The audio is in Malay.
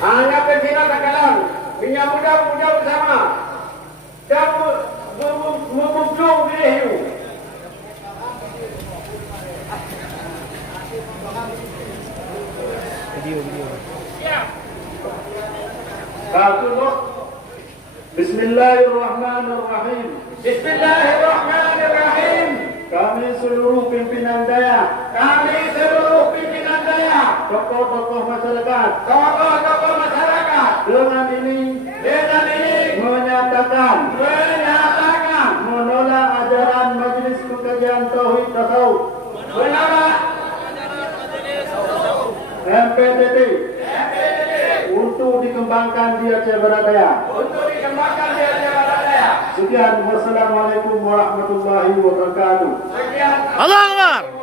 Anak pembina takalan, minyak muda bersama dan memujung dirimu. Video. Rasulullah. Bismillahirrahmanirrahim. Bismillahirrahmanirrahim. Kami seluruh pimpinan daya. Tokoh-tokoh masyarakat. Dengan ini menyatakan menolak ajaran Majlis Pengkajian Tauhid Tasawuf MPTT untuk dikembangkan di Aceh Barat Daya. Sekian, wassalamualaikum warahmatullahi wabarakatuh. Allahu Akbar.